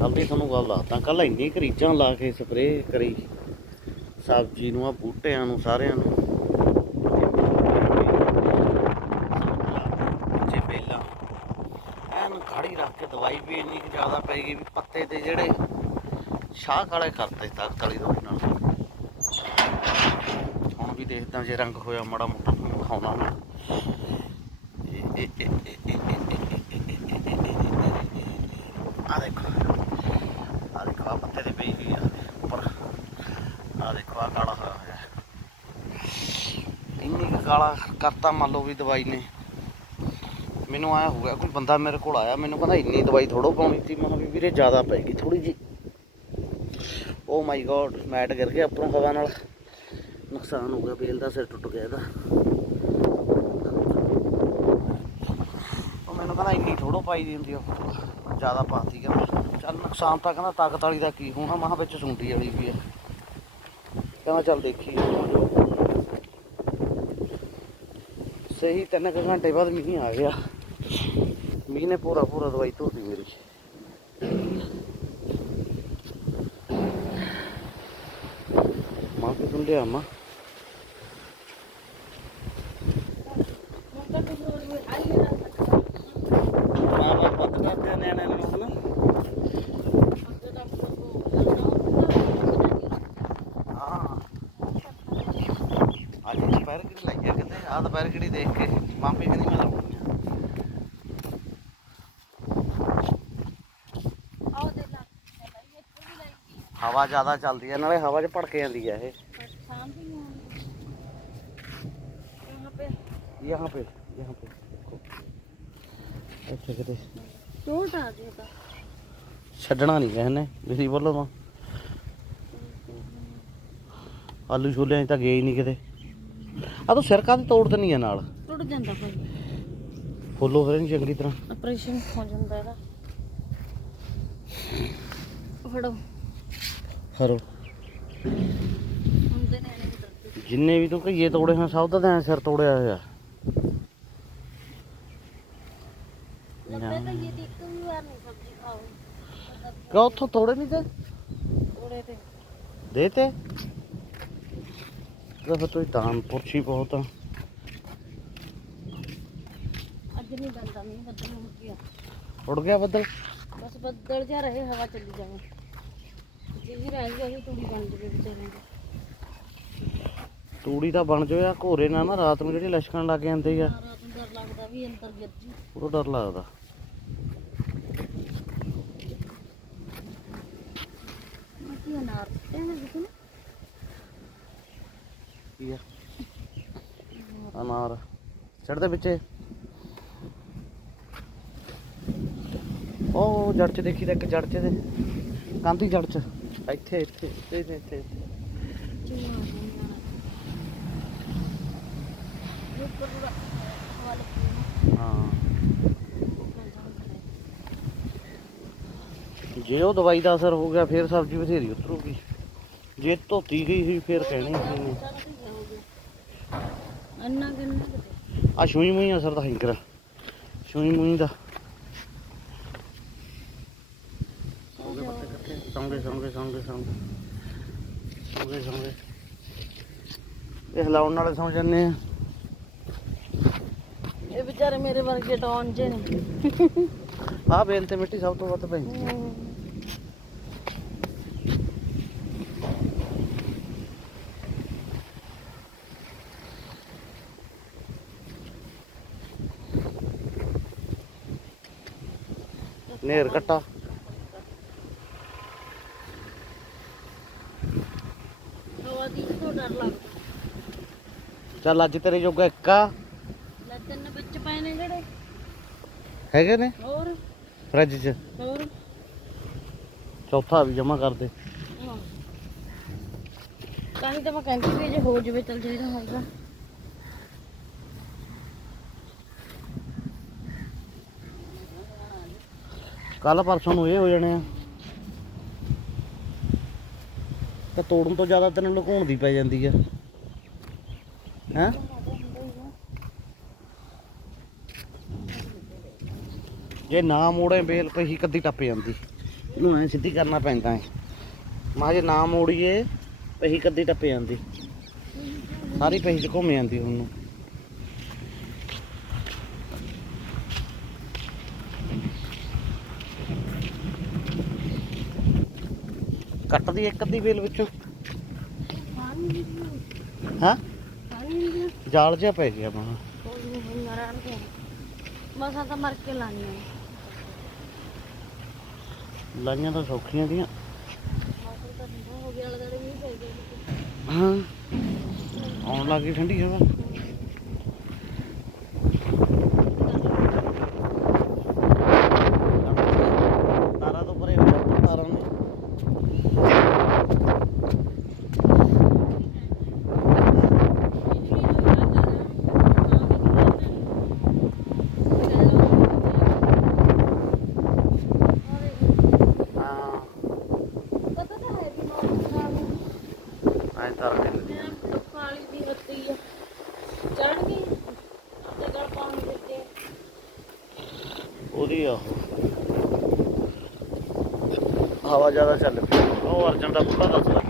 ਕੱਲ ਦੀ ਤੁਹਾਨੂੰ ਗੱਲ ਦੱਸਦਾ ਕੱਲ ਇੰਨੀ ਕਰੀਚਾਂ ਲਾ ਕੇ ਸਪਰੇਅ ਕਰੀ ਸਬਜ਼ੀ ਨੂੰ ਆ ਬੂਟਿਆਂ ਨੂੰ ਸਾਰਿਆਂ ਨੂੰ ਪਿੱਛੇ ਖਾੜੀ ਰੱਖ ਕੇ ਦਵਾਈ ਵੀ ਇੰਨੀ ਕੁ ਜ਼ਿਆਦਾ ਪੈ ਗਈ ਵੀ ਪੱਤੇ ਤੇ ਜਿਹੜੇ ਸ਼ਾਹ ਕਾਲੇ ਕਰਤੇ ਤਖਤ ਵਾਲੀ ਦਵਾਈ ਨਾਲ ਹੁਣ ਵੀ ਦੇਖਦਾ ਜੇ ਰੰਗ ਹੋਇਆ ਮਾੜਾ ਮੋਟਾ ਤੁਹਾਨੂੰ ਵਿਖਾਉਣਾ ਮੈਂ ਆ ਦੇਖੋ ਆ ਪੱਤੇ ਤੇ ਪਈ ਹੋਈ ਆ, ਉੱਪਰ। ਆ ਦੇਖੋ ਆ ਕਾਲਾ ਹੋਇਆ ਹੋਇਆ। ਇੰਨੀ ਕਾਲਾ ਕਰਤਾ, ਮੰਨ ਲਓ ਵੀ ਦਵਾਈ ਨੇ। ਮੈਨੂੰ ਆਇਆ ਹੋ ਗਿਆ ਕੋਈ ਬੰਦਾ ਮੇਰੇ ਕੋਲ ਆਇਆ, ਮੈਨੂੰ ਕਹਿੰਦਾ ਇੰਨੀ ਦਵਾਈ ਥੋੜੋ ਪਾਉਣੀ ਸੀ। ਮੈਂ ਵੀ ਵੀਰੇ ਜ਼ਿਆਦਾ ਪੈ ਗਈ ਥੋੜੀ ਜੀ oh oh my god mat ਗਿਰ ਗਿਆ ਉੱਪਰੋਂ ਹਵਾ ਨਾਲ। ਨੁਕਸਾਨ ਹੋ ਗਿਆ, ਬੇਲ ਦਾ ਸਿਰ ਟੁੱਟ ਗਿਆ ਇਹਦਾ। ਉਹ ਮੈਨੂੰ ਕਹਿੰਦਾ ਇੰਨੀ ਥੋੜੋ ਪਾਈ ਦੀ ਹੁੰਦੀ ਉਹ ਜ਼ਿਆਦਾ ਪਾਤੀ ਕਹਿੰਦਾ ਚੱਲ ਨੁਕਸਾਨ ਤਾਂ ਕਹਿੰਦਾ ਤਾਕਤ ਵਾਲੀ ਦਾ ਕੀ? ਹੋਣਾ ਮਹਾ ਵਿੱਚ ਸੁੰਡੀ ਵਾਲੀ ਵੀ ਹੈ ਕਹਿੰਦਾ ਚੱਲ ਦੇਖੀ। ਸਹੀ ਤਿੰਨ ਕੁ ਘੰਟੇ ਬਾਅਦ ਮੀਂਹ ਆ ਗਿਆ। ਮੀਂਹ ਨੇ ਪੂਰਾ ਪੂਰਾ ਦਵਾਈ ਧੋਤੀ ਮੇਰੀ। ਮਾਂ ਕਿਥੋਂ ਲਿਆ ਮਾਂ ਮਾਂ ਬਾਪ ਪੱਤ ਕਰਦੇ ਨੇ ਨਿਆਣਿਆਂ ਨੂੰ ਹਨਾ ਹਾਂ ਅੱਜ ਦੁਪਹਿਰ ਕਿਹੜੀ ਲਾਈ ਆ ਕਿਤੇ ਆਹ ਦੁਪਹਿਰ ਕਿਹੜੀ ਦੇਖ ਕੇ ਮਾਪੀ ਕਹਿੰਦੀ ਮੈਂ ਲਾਉਣੀ ਆ ਹਵਾ ਜ਼ਿਆਦਾ ਚੱਲਦੀ ਹੈ ਨਾਲੇ ਹਵਾ 'ਚ ਭੜਕ ਜਾਂਦੀ ਹੈ ਇਹ यहाँ पे यहाँ पे देखो ਇੱਥੇ ਕਿਤੇ ਛੱਡਣਾ ਨਹੀਂ ਇਹਨੇ ਮੇਰੀ ਵੱਲੋਂ ਤਾਂ ਆਲੂ ਛੋਲਿਆਂ 'ਚ ਤਾਂ ਗਏ ਹੀ ਨਹੀਂ ਕਿਤੇ ਆ ਤੂੰ ਸਿਰ ਕਾਹਦੇ ਤੋੜ ਦਿੰਨੀ ਆ ਨਾਲ। ਟੁੱਟ ਜਾਂਦਾ ਭਾਈ। ਫੁੱਲੋ ਫਿਰ ਇਹਨੂੰ ਚੰਗੀ ਤਰ੍ਹਾਂ। ਆਪਰੇਸ਼ਨ ਹੋ ਜਾਂਦਾ ਇਹਦਾ। ਫੜੋ। ਹੁੰਦੇ ਨੇ ਦਰਦ ਜਿੰਨੇ ਵੀ ਤੂੰ ਘਈਏ ਤੋੜੇ ਹਾਂ ਸਭ ਦਾ ਤਾਂ ਸਿਰ ਤੋੜਿਆ ਹੋਇਆ। ਲੱਭੇ ਤਾਂ ਇਹ ਦੀ ਇੱਕ ਵੀ ਵਾਰ ਨਹੀਂ ਸਬਜ਼ੀ ਖਾਓ। ਕਾ ਉੱਥੋਂ ਤੋੜੇ ਨਹੀਂ ਤੇ? ਥੋੜੇ ਤੇ। ਦੇ ਤੇ? ਤਾਂ ਫਿਰ ਤੂੰ ਦਾਨ ਪੁਰਸ਼ੀ ਬਹੁਤ ਆ। ਅੱਜ ਨਹੀਂ ਬੰਦਾ ਬੱਦਲ ਹੋ ਗਿਆ। ਬੱਦਲ? ਬਸ ਬੱਦਲ ਜਿਹਾ ਰਹੇ ਹਵਾ ਚੱਲੀ ਜਾਵੇ। ਜਿਹੀ ਰਹਿ ਗਈ ਉਹਦੀ ਤੂੜੀ ਬਣ ਜਵੇ ਵਿਚਾਰਿਆਂ ਦੀ। ਤੂੜੀ ਤਾਂ ਬਣ ਜਾਵੇ ਆ ਘੋਰੇ ਨਾਲ ਨਾ ਰਾਤ ਨੂੰ ਜਿਹੜੇ ਲਸ਼ਕਣ ਲੱਗ ਜਾਂਦੇ ਆ। ਰਾਤ ਨੂੰ ਡਰ ਲੱਗਦਾ ਵੀ ਅੰਦਰ ਗਿਰ ਜੀ। ਉਹ ਡਰ ਲੱਗਦਾ। ਕੀ ਅਨਾਰ ਤੇ ਨਾ ਦੇਖੋ ਨਾ? ਕੀ ਆ? ਅਨਾਰ। ਚੜਦੇ ਵਿੱਚੇ ਉਹ ਜੜ ਚ ਦੇਖੀ ਤਾਂ ਇੱਕ ਜੜ ਚ ਦੇ ਕਾਂਦੀ ਜੜ ਚ। ਇੱਥੇ ਇੱਥੇ ਇੱਥੇ ਇੱਥੇ, ਹਾਂ। ਜੇ ਉਹ ਦਵਾਈ ਦਾ ਅਸਰ ਹੋ ਗਿਆ ਫਿਰ ਸਬਜ਼ੀ ਬਥੇਰੀ ਉਤਰੂਗੀ। ਜੇ ਧੋਤੀ ਗਈ ਸੀ ਫਿਰ ਕਹਿਣੀ ਸੀ ਅੰਨਾ ਕਿੰਨਾ ਆ ਛੂਈ ਮੂਈ ਅਸਰ ਤਾਂ ਹਿੰਕਰ ਛੂਈ ਮੂਈ ਦਾ। ਸੰਗੇ ਸੰਗੇ ਸੰਗੇ ਸੰਗੇ ਸੰਗੇ। ਸੰਗੇ ਇਹ ਹਿਲਾਉਣ ਨਾਲੇ ਸੌ ਜੰਨੇ ਆ। ਇਹ ਵਿਚਾਰੇ ਮੇਰੇ ਵਰਗੇ ਡੌਨ ਜੇ ਨੇ ਆਹ ਬੇਲ ਤੇ ਮਿੱਟੀ ਸਭ ਤੋਂ ਵੱਧ ਪੈਂਦੀ ਨੇਰ ਕੱਟਾ। ਚੱਲ ਅੱਜ ਤੇਰੇ ਜੋਗਾ ਇੱਕ ਲੈ ਤਿੰਨ ਵਿੱਚ ਪਏ ਨੇ ਜਿਹੜੇ। ਹੈਗੇ ਨੇ? ਹੋਰ? ਫਰਿੱਜ 'ਚ। ਹੋਰ? ਚੌਥਾ ਵੀ ਜਮਾ ਕਰ ਦੇ। ਤਾਂ ਹੀ ਤਾਂ ਮੈਂ ਕਹਿੰਦੀ ਵੀ ਜੇ ਹੋ ਜਵੇ ਚਲ ਜਾਈਦਾ ਹੋਊਗਾ। ਕੱਲ ਪਰਸੋਂ ਨੂੰ ਇਹ ਹੋ ਜਾਣੇ ਆ। ਤਾਂ ਤੋੜਨ ਤੋਂ ਜ਼ਿਆਦਾ ਤੈਨੂੰ ਲੁਕਾਉਣ ਦੀ ਪੈ ਜਾਂਦੀ ਆ। ਹੈਂ? ਜੇ ਨਾ ਮੋੜੇ ਬੇਲ ਪਈ ਕਦੀ ਟੱਪ ਜਾਂਦੀ। ਇਹਨੂੰ ਐ ਸਿੱਧੀ ਕਰਨਾ ਪੈਂਦਾ ਹੈ ਮਾਂ ਜੇ ਨਾ ਮੋੜੀਏ ਪਹੀ ਕੱਦੀ ਟੱਪ ਜਾਂਦੀ। ਸਾਰੀ ਪਹੀ ਚ ਘੁੰਮ ਜਾਂਦੀ ਹੁਣ ਨੂੰ ਕੱਟਦੀ ਇੱਕ ਅੱਧੀ ਵੇਲ ਵਿੱਚੋਂ? ਹਾਂ? ਜਾਲ ਜਿਹਾ ਪੈ ਗਿਆ ਮਾਂ। ਦੇ ਮਸਾਂ ਤਾਂ ਮਰ ਕੇ ਲਾਣੀ ਆ ਲਾਈਆਂ ਤਾਂ ਸੌਖੀਆਂ ਦੀਆਂ। ਹਾਂ। ਆਉਣ ਲੱਗੀ ਠੰਡੀ ਹਵਾ ਤਾਰਾਂ ਤੋਂ ਪਰੇ ਹੋ ਗਿਆ ਤਾਰਾਂ ਨੇ ਹਾਂ ਪਤਾ ਤਾਂ ਹੈ ਵੀ ਮੌਸਮ ਖਰਾਬ ਹੈ ਐਂ ਤਾਰਾਂ ਨੇ ਲੱਗੀ। ਮੈਂ ਕਾਲੀ ਦੀ ਰੱਤੀ ਆ ਚੜ ਗਈ ਤੇ ਗਲ ਪਾਣੀ ਦਿੱਤੇ ਉਹਦੀ ਆ। ਹਵਾ ਜ਼ਿਆਦਾ ਚੱਲ ਪਈ। ਉਹ ਅਰਜਨ ਦਾ ਬੁੱਢਾ ਦੱਸਦਾ